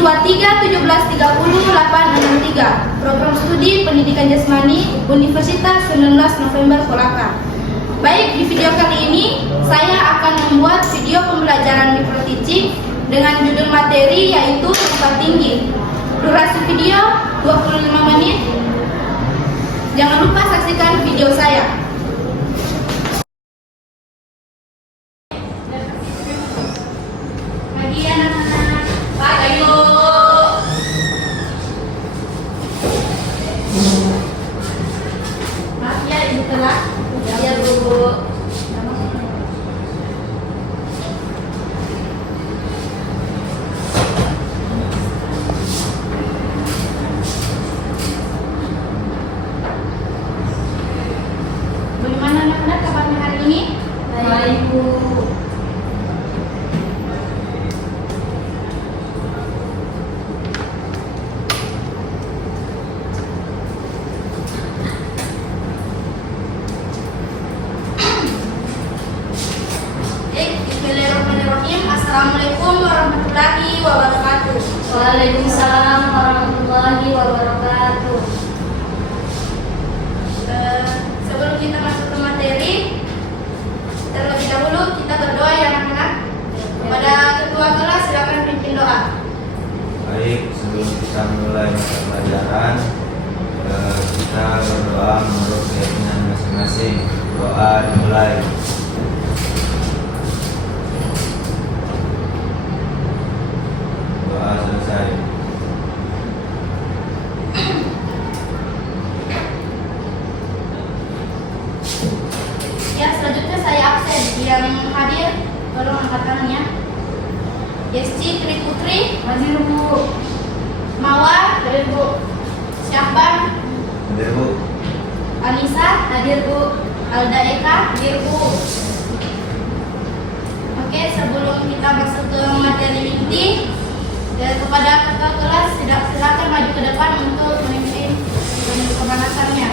1730 Program Studi Pendidikan Jasmani Universitas 19 November Kolaka. Baik, di video kali ini saya akan membuat video pembelajaran micro teaching dengan judul materi yaitu lompat tinggi. Durasi video 25 menit. Jangan lupa saksikan video saya. Pagi anak-anak. Pagi Bu. Maaf ya Ibu telat. Ya Bu. Bagaimana anak-anak kabarnya hari ini? Baik Bu. Bismillahirrahmanirrahim. Assalamualaikum warahmatullahi wabarakatuh. Waalaikumsalam warahmatullahi wabarakatuh. Sebelum kita masuk ke materi, terlebih dahulu kita berdoa ya anak-anak. Kepada ketua kelas silakan pimpin doa. Baik, sebelum kita mulai mata pelajaran, kita berdoa menurut keyakinan masing-masing. Doa dimulai. Doa selesai. Ya, selanjutnya saya absen. Yang hadir tolong angkat tangannya. Yesti Triputri, Hadir Bu. Mawar, Hadir Bu. Syahban, Hadir Bu. Anissa, Hadir Bu. Alda Eka, Hadir Bu. Oke, sebelum kita masuk ke materi inti, kepada ketua kelas silakan maju ke depan untuk memimpin pemanasannya.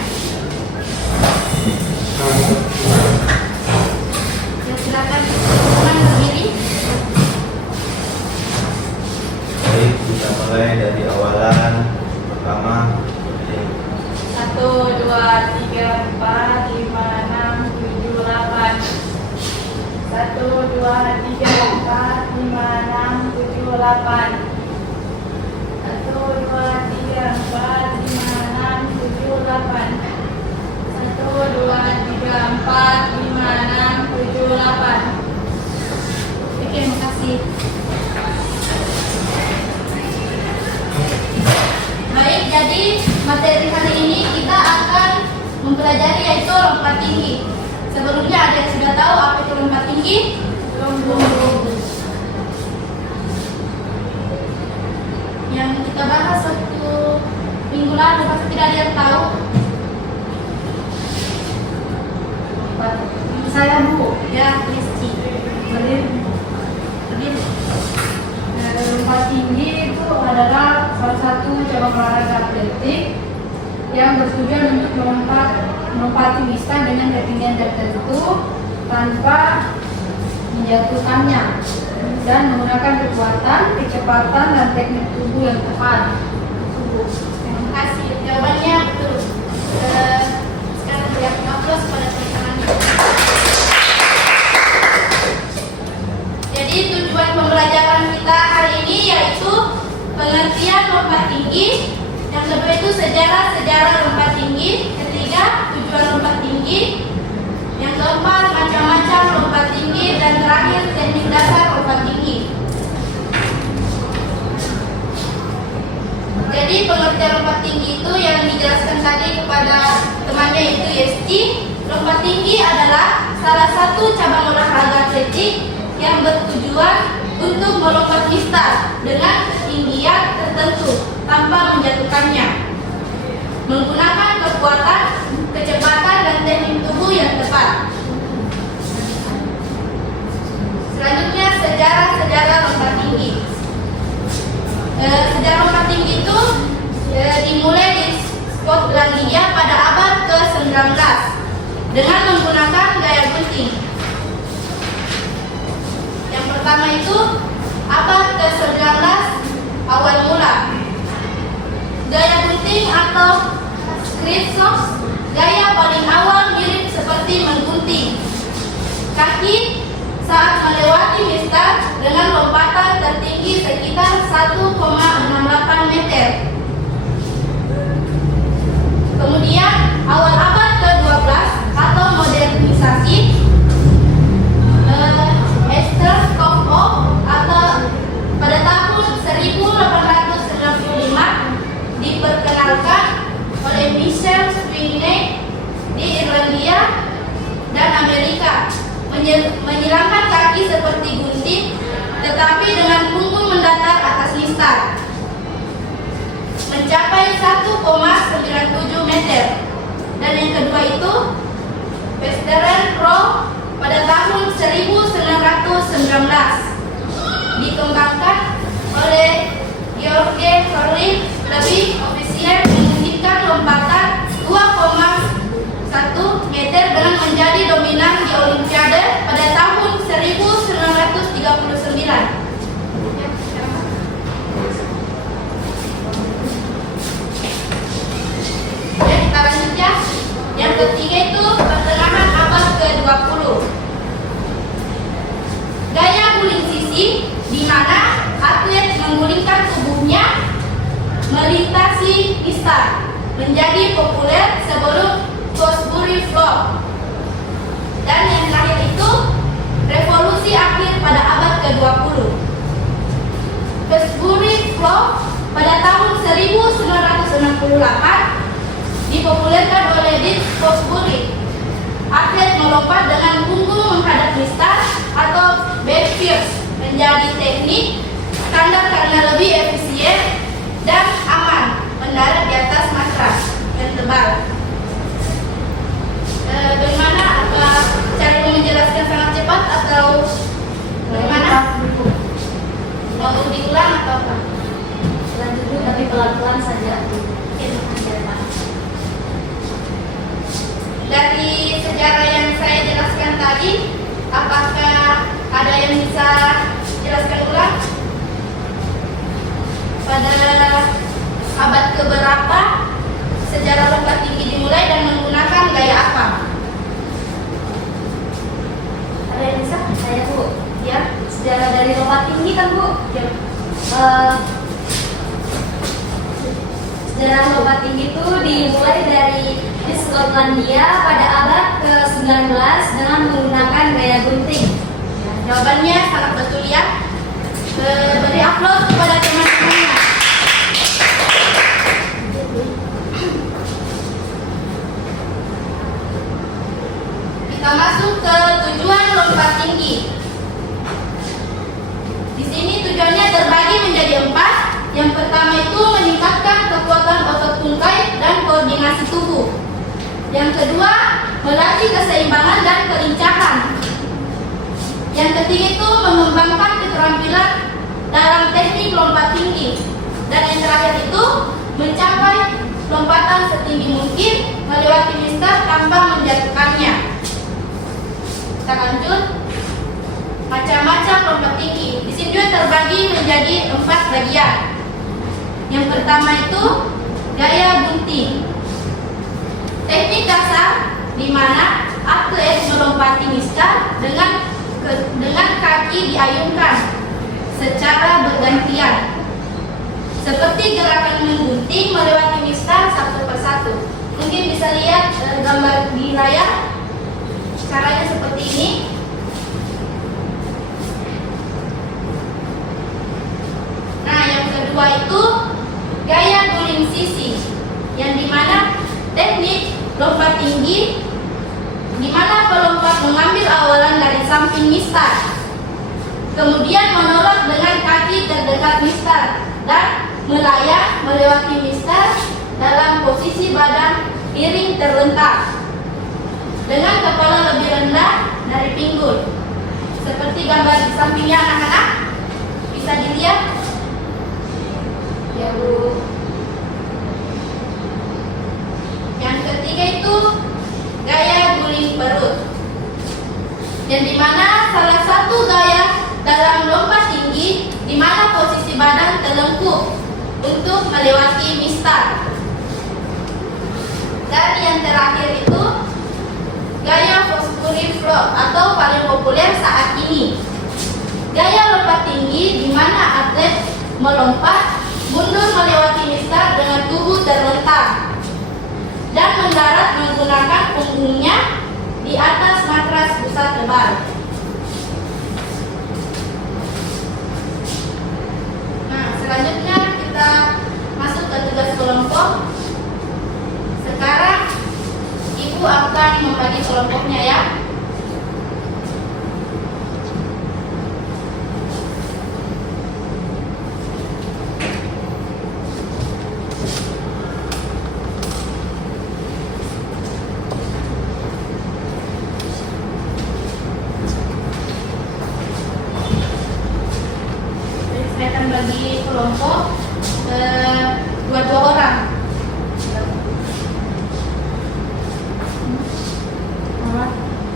Ya, silakan teman berdiri. Baik, kita mulai dari awalan. Pertama, 1, 2, 3, 4, 5, 6, 7, 8. 1, 2, 3, 4, 5, 6, 7, 8. 1, 2, 3, 4, 5, 6, 7, 8. 1, 2, 3, 4, 5, 6, 7, 8. Oke, makasih. Baik, jadi materi hari ini kita akan mempelajari yaitu lompat tinggi. Sebelumnya ada yang sudah tahu apa itu lompat tinggi? Belum. Yang kita bahas waktu minggu lalu pasti tidak ada yang tahu. Saya Bu. Ya, Rizky. Berdiri. Lompat tinggi itu adalah salah satu cabang olahraga atletik yang bertujuan untuk melompati bintang dengan ketinggian tertentu tanpa menjatuhkannya dan menggunakan kekuatan, kecepatan, dan teknik tubuh yang tepat. Terima kasih. Jawabannya betul. Sekarang berikan aplaus pada teman-teman. Jadi tujuan pembelajaran kita hari ini yaitu pengertian lompat tinggi. Yang kedua itu sejarah lompat tinggi. Ketiga, tujuan lompat tinggi. Yang keempat, macam-macam lompat tinggi. Dan terakhir, teknik dasar lompat tinggi. Jadi pengertian lompat tinggi itu yang dijelaskan tadi kepada temannya itu Yesti. Lompat tinggi adalah salah satu cabang olahraga atletik yang bertujuan untuk melompat pista dengan ketinggian tertentu tanpa menjatuhkannya, menggunakan kekuatan, kecepatan, dan teknik tubuh yang tepat. Selanjutnya sejarah lompat tinggi. Sejarah lompat tinggi itu dimulai di Skotlandia pada abad ke-19 dengan menggunakan gaya gunting. Yang pertama itu abad ke-19 awal mula. Gaya gunting atau straight socks, gaya paling awal mirip seperti menggunting. Kaki saat melewati mistar dengan lompatan tertinggi sekitar 1,68 meter. Kemudian awal abad ke-12 atau modernisasi, atau pada tahun 1895 diperkenalkan oleh Michel Swiney di Irlandia dan Amerika, menyilangkan kaki seperti gunting tetapi dengan punggung mendatar atas mistar mencapai 1,97 meter. Dan yang kedua itu Western Pro pada tahun 1919 dikembangkan oleh George Corlin, lebih ofisial memungkinkan lompatan 2,1 meter dengan menjadi dominan di Olimpiade pada tahun 1939. Kita lanjut ya. Yang ketiga itu pertengahan abad ke-20. Gaya guling sisi di mana atlet menggulingkan tubuhnya melintasi mistar menjadi populer sebelum Fosbury Flop. Dan yang terakhir itu revolusi akhir pada abad ke-20. Fosbury Flop pada tahun 1968 dipopulerkan oleh Dick Fosbury. Atlet melompat dengan punggung menghadap mistar atau back first menjadi teknik standar karena lebih efisien dan aman mendarat di atas matras yang tebal. Bagaimana? Apa cara menjelaskan sangat cepat atau bagaimana? Mau diulang atau apa? Lanjut dulu tapi pelan-pelan saja. Dari sejarah yang saya jelaskan tadi, apakah ada yang bisa jelaskan ulang? Pada abad keberapa sejarah lompat tinggi dimulai dan menggunakan gaya apa? Ada yang bisa? Saya Bu. Ya, Sejarah dari lompat tinggi kan Bu? ya. Sejarah lompat tinggi itu dimulai dari di Skotlandia pada abad ke-19 dengan menggunakan gaya gunting. Jawabannya sangat betul ya. Beri upload kepada teman-temannya. Kita masuk ke tujuan lompat tinggi. Di sini tujuannya terbagi menjadi 4. Yang pertama itu meningkatkan kekuatan otot tungkai dan koordinasi tubuh. Yang kedua, melatih keseimbangan dan kelincahan. Yang ketiga itu mengembangkan keterampilan dalam teknik lompat tinggi. Dan yang terakhir itu mencapai lompatan setinggi mungkin melewati mistar tanpa menjatuhkannya. Kita lanjut. Macam-macam lompat tinggi. Di sini juga terbagi menjadi 4 bagian. Yang pertama itu gaya gunting. Teknik dasar di mana atlet melompati mistar dengan kaki diayunkan secara bergantian, seperti gerakan menggunting melewati mistar satu persatu. Mungkin bisa lihat gambar di layar. Caranya seperti ini. Nah, yang kedua itu gaya guling sisi, yang dimana teknik lompat tinggi di mana pelompat mengambil awalan dari samping mistar, kemudian menolak dengan kaki terdekat mistar dan melayang melewati mistar dalam posisi badan miring terlentang dengan kepala lebih rendah dari pinggul, seperti gambar di sampingnya anak-anak. Bisa dilihat ya Bu. Yang ketiga itu gaya guling perut, yang dimana salah satu gaya dalam lompat tinggi di mana posisi badan telungkup untuk melewati mistar. Dan yang terakhir itu gaya Fosbury Float atau paling populer saat ini. Gaya lompat tinggi di mana atlet melompat mundur melewati mistar dengan tubuh terlentang dan mendarat menggunakan punggungnya di atas matras busa tebal. Nah, selanjutnya kita masuk ke tugas kelompok. Sekarang Ibu akan membagi kelompoknya ya. Saya akan bagi kelompok dua orang.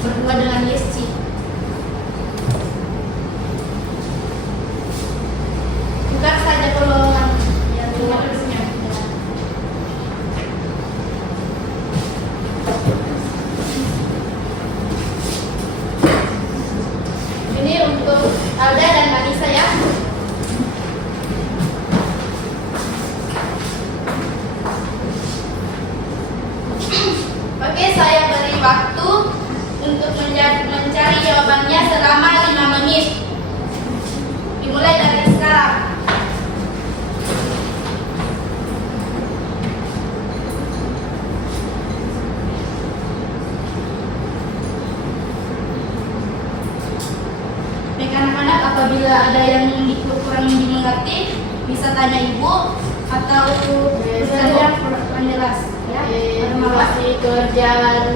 Berdua dengan Yesci. Buka saja kalau yang tulisnya. Ini untuk Alda dan Manisa ya. Oke, saya beri waktu untuk mencari jawabannya selama 5 menit. Dimulai dari sekarang. Baik anak-anak, apabila ada yang kurang dimengerti, bisa tanya ibu atau saja kurang jelas. Ya, Masih kerjaan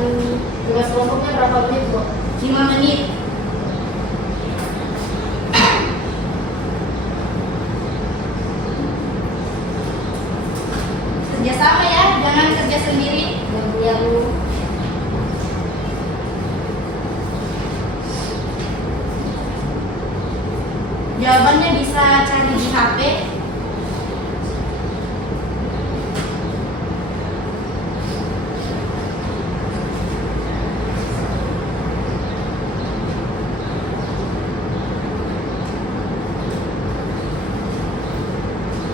tugas kelompoknya berapa menit, Bu? 5 menit. Kerjasama ya, jangan kerja sendiri. Yang Jawabannya bisa cari di HP.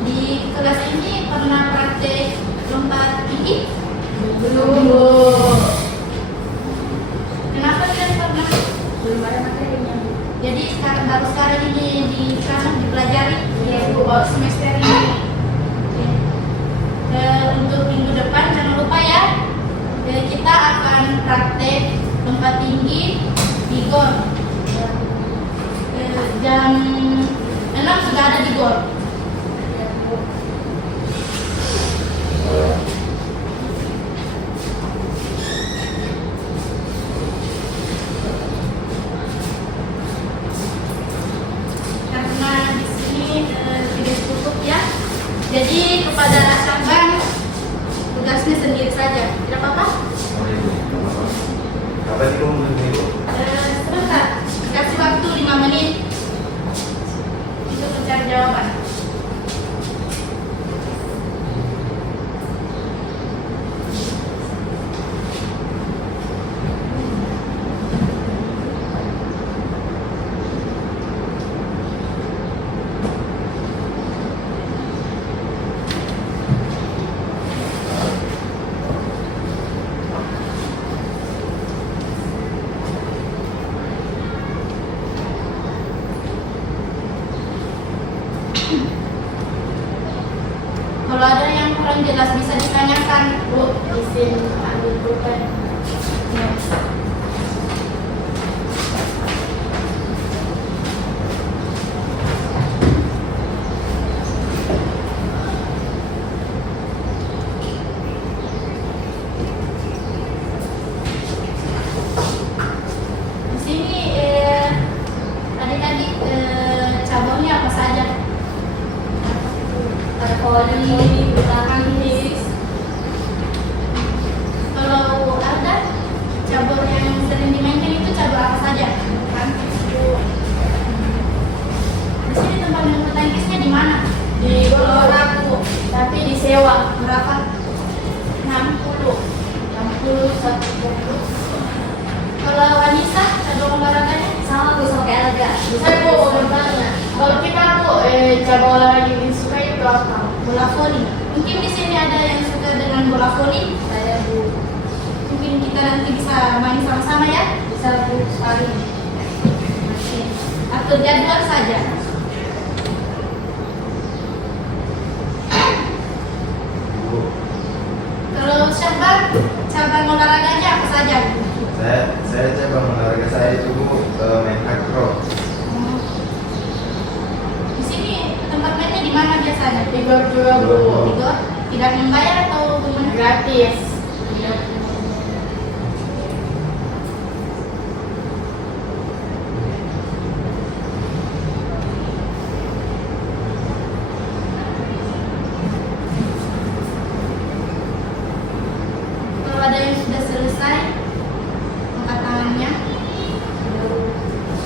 Di kelas ini pernah praktek lompat tinggi? belum, Bu. Kenapa tidak pernah? Belum ada materinya. Jadi baru sekarang ini dipelajari. Iya, Bu. Baru semester ini. Oke. Untuk minggu depan jangan lupa ya, kita akan praktek lompat tinggi di GOR. Jam 6 sudah ada di GOR. Karena di sini tidak cukup ya. Jadi kepada cabang tugasnya sendiri saja. Tidak apa-apa? Apa sih kamu belum ibu? Sebentar, kasih waktu 5 menit untuk mencari jawaban. Kalau ada yang kurang jelas bisa ditanyakan, Bu. Izin ambil pulpen. Di sini adik-adik cabangnya apa saja? Ada voli, bulu tangkis. Kalau ada cabang yang sering dimainkan itu cabang apa saja? Tangkis, Bu. Di sini tempat yang sewa. Berapa? 60. 60, 120. Kalau Anissa, cabang olahraganya? Sama Bu, sama kayak Alga. Saya mau bertanya, kalau kita tuh cabang olahraga yang disukai itu apa? Bola voli. Mungkin di sini ada yang suka dengan bola voli. Saya Bu, Mungkin kita nanti bisa main sama-sama ya. bisa Bu sekali. Oke. Atur jadwal saja. Bu, Kalau Syahbar, cabang olahraganya apa saja? saya cabang olahraga saya itu Bu main acro. Di sini tempat mainnya di mana biasanya? Di gor juga Bu, Di gor? Tidak membayar atau gimana? gratis. Kalau ada yang sudah selesai, angkat tangannya.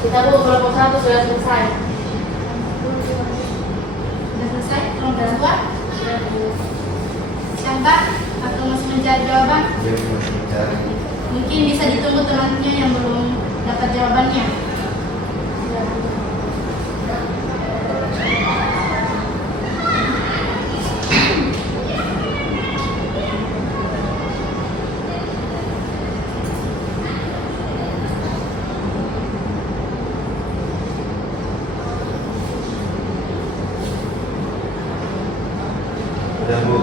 Kita Bu, kelompok 1 sudah selesai. Sudah selesai, kelompok dua. Sudah Bu. Syahbar, atau masih mencari jawaban? Dia masih mencari. Mungkin bisa ditunggu temannya yang belum dapat jawabannya. Sudah Bu. Udah Bu.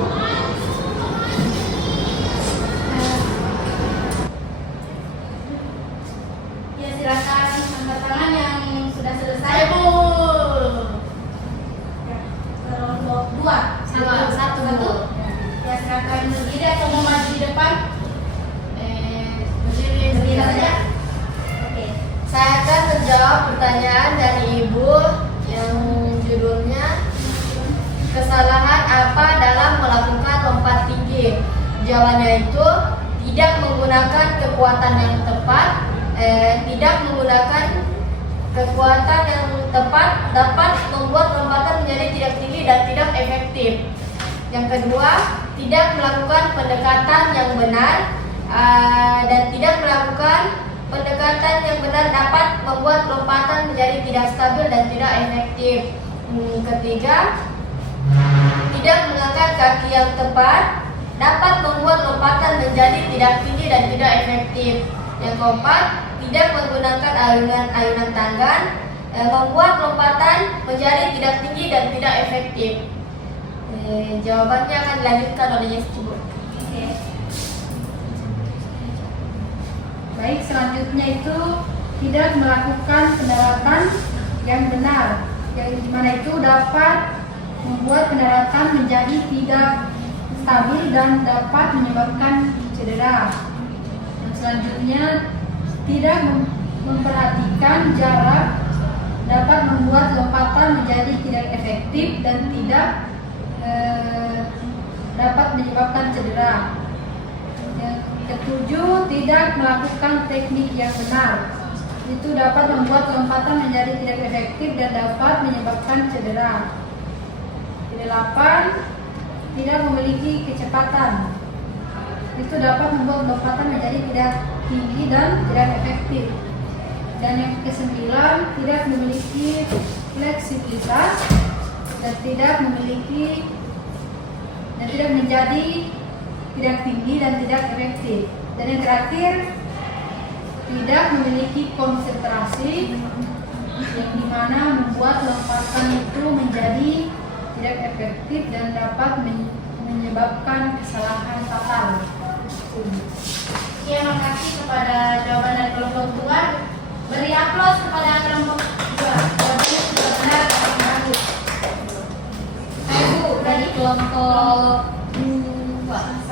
Ya silakan angkat tangan yang sudah selesai. Ayo Bu. Kelompok dua. Satu, Bu. Ya silakan berdiri atau mau maju di depan. Berdiri saja. Oke. Saya akan menjawab pertanyaan dari Ibu yang judulnya kesalahan apa dalam melakukan lompat tinggi. Jawabannya itu tidak menggunakan kekuatan yang tepat, tidak menggunakan kekuatan yang tepat dapat membuat lompatan menjadi tidak tinggi dan tidak efektif. Yang kedua, tidak melakukan pendekatan yang benar dan tidak melakukan pendekatan yang benar dapat membuat lompatan menjadi tidak stabil dan tidak efektif. Ketiga, tidak mengangkat kaki yang tepat dapat membuat lompatan menjadi tidak tinggi dan tidak efektif. Yang keempat, tidak menggunakan ayunan tangan membuat lompatan menjadi tidak tinggi dan tidak efektif. Jawabannya akan dilanjutkan oleh Yesti Bu. Oke. Baik, selanjutnya itu tidak melakukan pendaratan yang benar, yang dimana itu dapat membuat pendaratan menjadi tidak stabil dan dapat menyebabkan cedera. Dan selanjutnya tidak memperhatikan jarak dapat membuat lompatan menjadi tidak efektif dan tidak dapat menyebabkan cedera. Yang ketujuh, tidak melakukan teknik yang benar. Itu dapat membuat lompatan menjadi tidak efektif dan dapat menyebabkan cedera. Kedelapan, tidak memiliki kecepatan. Itu dapat membuat lompatan menjadi tidak tinggi dan tidak efektif. Dan yang kesembilan, tidak memiliki fleksibilitas dan tidak menjadi tidak tinggi dan tidak efektif. Dan yang terakhir, tidak memiliki konsentrasi yang dimana membuat lompatan itu menjadi tidak efektif dan dapat menyebabkan kesalahan fatal. Oke, makasih kepada jawaban dari kelompok 2. Beri aplaus kepada kelompok 2. Jawabannya sudah benar dan bagus. Ayo Bu, dari kelompok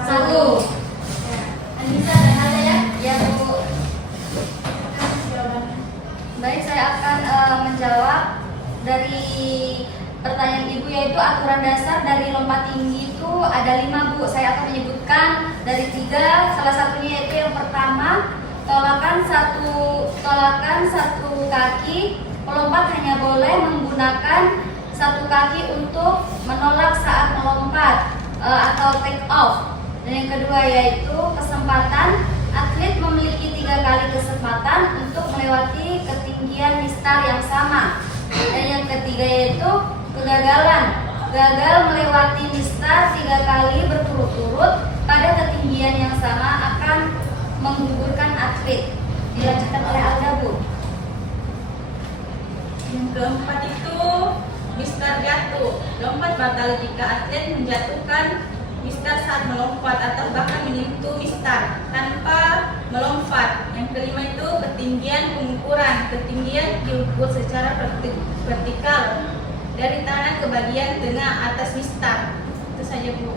1. Anissa dan Ada ya? Ya Bu. Jawabannya. Baik, saya akan menjawab dari pertanyaan Ibu, yaitu aturan dasar dari lompat tinggi itu ada 5 Bu. Saya akan menyebutkan dari 3. Salah satunya yaitu yang pertama, tolakan satu kaki. Pelompat hanya boleh menggunakan satu kaki untuk menolak saat melompat. atau take off. Dan yang kedua yaitu kesempatan. Atlet memiliki 3 kali kesempatan untuk melewati ketinggian mistar yang sama. Dan yang ketiga yaitu kegagalan. Gagal melewati mistar 3 kali berturut-turut pada ketinggian yang sama akan menggugurkan atlet. Dilanjutkan oleh Alda, Bu. Yang keempat itu mistar jatuh. Lompat batal jika atlet menjatuhkan mistar saat melompat atau bahkan menyentuh mistar tanpa melompat. Yang kelima itu ketinggian pengukuran. Ketinggian diukur secara vertikal dari tanah ke bagian tengah atas mistar. Itu saja, Bu.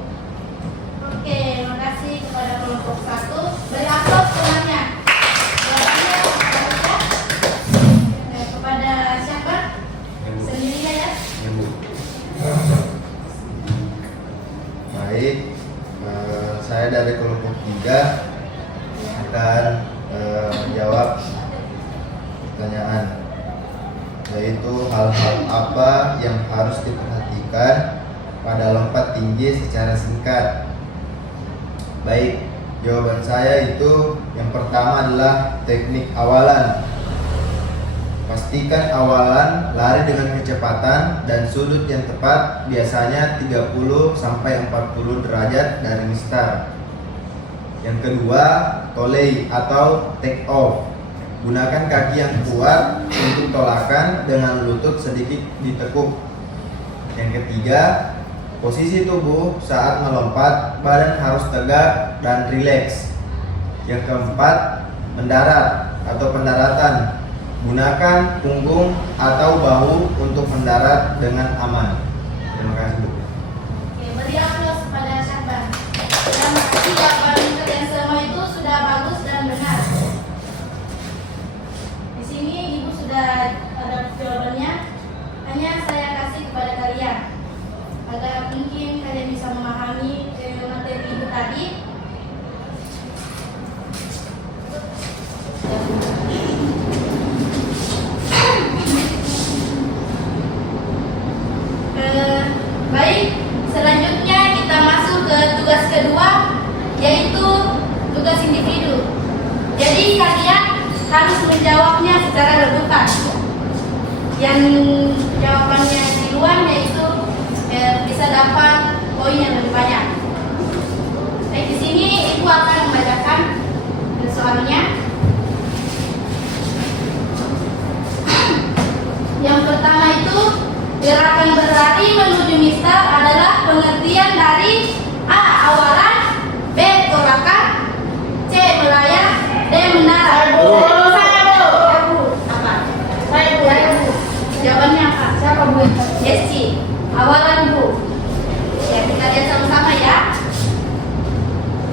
Oke, makasih kepada kelompok 1. Beri aplaus temannya. Jawabannya kepada siapa? Sendirinya ya. Ibu. Baik, saya dari kelompok 3 akan menjawab pertanyaan, yaitu hal-hal apa yang harus diperhatikan pada lompat tinggi secara singkat. Baik, jawaban saya itu yang pertama adalah teknik awalan. Pastikan awalan lari dengan kecepatan dan sudut yang tepat, biasanya 30-40 derajat dari mistar. Yang kedua, tolei atau take off. Gunakan kaki yang kuat untuk tolakan dengan lutut sedikit ditekuk. Yang ketiga, posisi tubuh saat melompat, badan harus tegak dan rileks. Yang keempat, mendarat atau pendaratan. Gunakan punggung atau bahu untuk mendarat dengan aman. Terima kasih, Bu. Oke, beri aplaus kepada Syahban. Dan makasih jawaban kalian semua itu sudah bagus dan benar. Di sini Ibu sudah ada jawabannya. Hanya saya kasih kepada kalian agar mungkin kalian bisa memahami materi Ibu tadi. Baik, selanjutnya kita masuk ke tugas kedua, yaitu tugas individu. Jadi kalian harus menjawabnya secara rebutan. Yang jawabannya di luar yaitu bisa dapat poin yang lebih banyak. Baik, di sini Ibu akan membacakan soalnya. Yang pertama itu, gerakan berlari menuju mistar adalah pengertian dari A. Awalan, B. Tolakan, C. Melayang, D. mendarat. Jawabannya apa? Siapa, Bu? Yesi. Awalan, Bu. Ya, kita lihat sama-sama ya.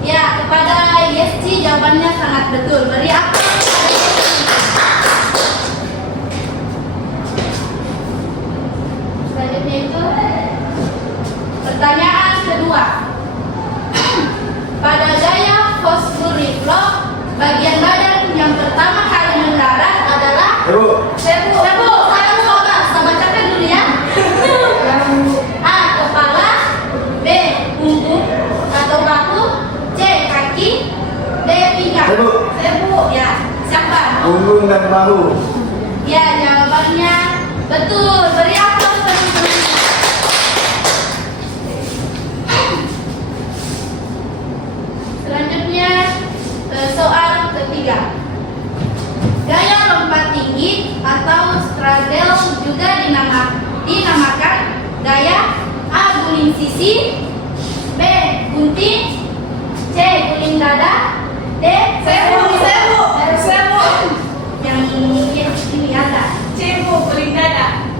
Ya, kepada Yesi jawabannya sangat betul. Beri apa? Selanjutnya itu pertanyaan kedua. Pada gaya Fosbury Flow, bagian badan yang pertama kali mendarat adalah sebu. Saya bacakan dulu ya. A. Kepala, B. punggung atau bahu, C. kaki, D. pinggang. Sebu. Ya, siapa? Punggung dan bahu. Ya, jawabannya betul. Beri aplaus teman-teman. Selanjutnya soal ketiga. Gaya lompat tinggi atau straddle juga dinamakan gaya A. guling sisi, B. gunting, C. guling dada, D. sebu. Yang mungkin ini ada Cebu, guling dada.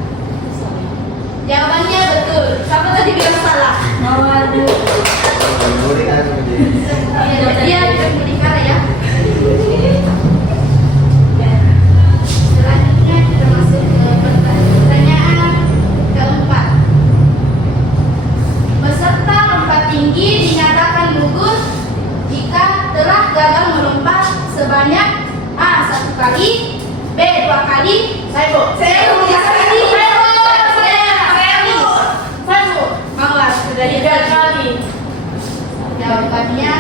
jawabannya betul. Siapa tadi bilang salah? Boleh kan? Dia guling dada ya. Selanjutnya kita masuk ke pertanyaan keempat. Peserta lompat tinggi dinyatakan gugur jika telah gagal melompat sebanyak A. 1 kali, B. 2 kali, sebu. Mawar sudah 3 kali. Jawabannya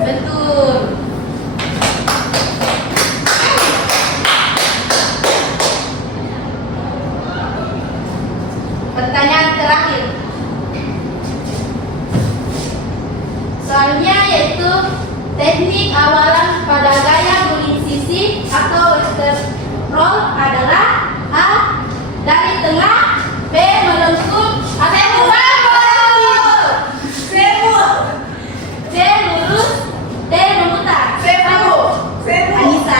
betul. Pertanyaan terakhir. Soalnya yaitu teknik awalan pada gaya guling sisi atau western roll adalah A. Dari tengah, B. Melengkung atau C. Lurus, D. Memutar. Anissa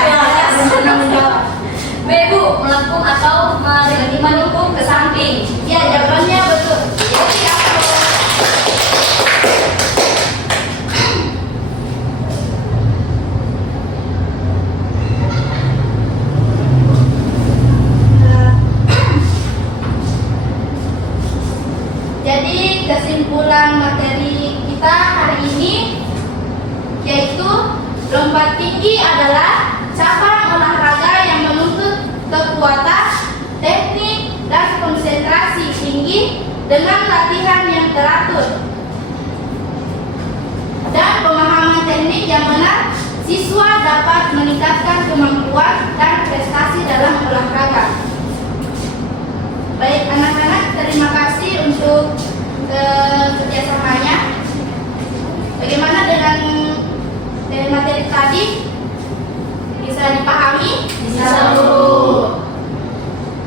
senang menjawab. B, Bu, melengkung atau melengkung ke samping. Ya, jawabannya betul. Jadi apa? Jadi kesimpulan materi kita hari ini yaitu lompat tinggi adalah cabang olahraga yang menuntut kekuatan, teknik, dan konsentrasi tinggi dengan latihan yang teratur dan pemahaman teknik yang benar. Siswa dapat meningkatkan kemampuan dan prestasi dalam olahraga. Baik anak-anak, terima kasih untuk kerjasamanya. Bagaimana dengan materi tadi? Bisa dipahami? Bisa, Bu.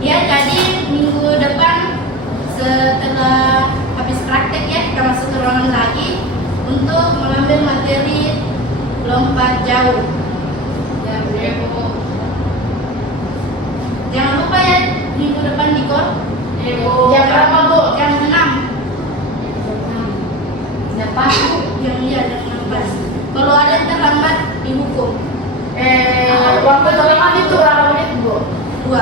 Ya, jadi minggu depan setelah habis praktek ya, kita masuk ke ruangan lagi untuk mengambil materi lompat jauh. Ya, Bu. Jangan lupa ya, minggu depan di KOR. Jam berapa, Bu? Jam 6. Dapat, Bu. Jam jam 16. Kalau ada yang terlambat dihukum. Waktu terlambat itu berapa menit, Bu? 2.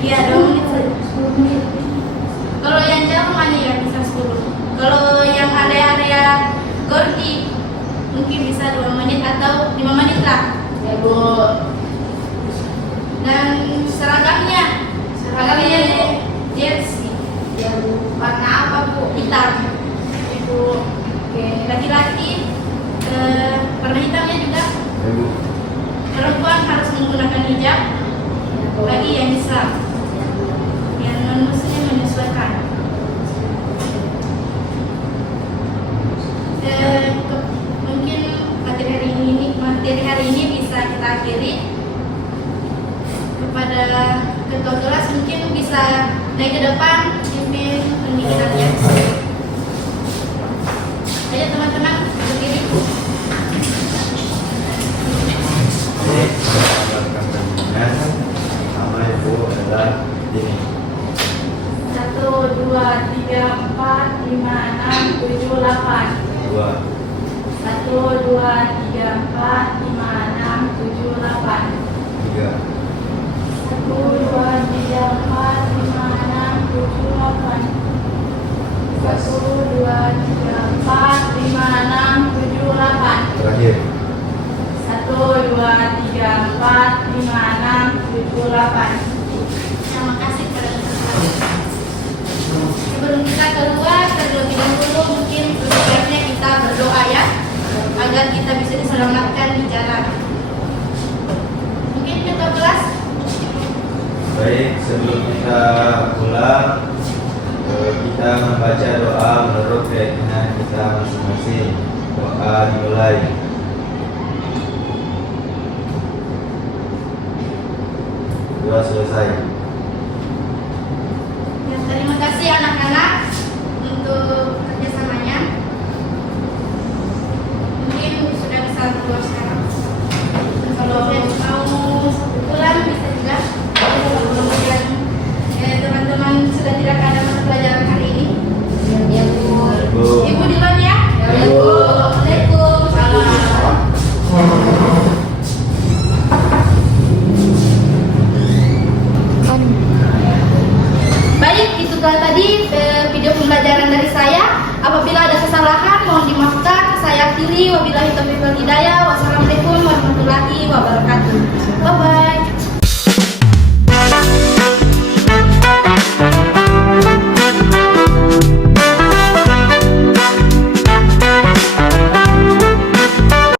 Iya, 2 menit saja. 10 menit. Kalau yang jauh mana ya bisa 10. Kalau yang area gordi mungkin bisa 2 menit atau 5 menit lah. Ya, Bu. Dan seragamnya jersey. Ya, Bu. Warna apa, Bu? Hitam. Ibu. Oke. Laki-laki warna hitamnya juga. Ibu. Perempuan harus menggunakan hijab. Ya, Bu. Bagi yang Islam, yang non-muslim menyesuaikan. Mungkin materi hari ini bisa kita akhiri. Kepada ketua kelas mungkin bisa naik ke depan pimpin pendinginannya. Ayo teman-teman berdiri. Nama Ibu adalah ini. 1, 2, 3, 4, 5, 6, 7, 8. 2. 1, 2, 3, 4, 5, 6, 7, 8. 3. 1, 2, 3, 4, 5, 6, 7, 8. 1, 2, 3, 4, 5, 6, 7, 8. Terakhir. 1, 2, 3, 4, 5, 6, 7, 8. Terima kasih kepada teman-teman. Sebelum kita keluar, terlebih dahulu mungkin sebelumnya kita berdoa ya, agar kita bisa diselamatkan di jalan. Mungkin ketua kelas. Baik, sebelum kita pulang, kita membaca doa menurut keyakinan kita masing-masing. Doa dimulai. Doa selesai. Ya, terima kasih anak-anak untuk kerjasamanya. Mungkin sudah bisa keluar sekarang. Kalau yang mau pulang bisa juga. Kemudian teman-teman sudah tidak ada mata pelajaran hari ini. Ya, Bu. Ibu. Ibu duluan ya. Ibu. Waalaikumsalam. Baik, itu tadi video pembelajaran dari saya. Apabila ada kesalahan mohon dimaafkan. Saya akhiri, wabillahi taufiq wal hidayah. Wassalamualaikum warahmatullahi wabarakatuh. Bye bye.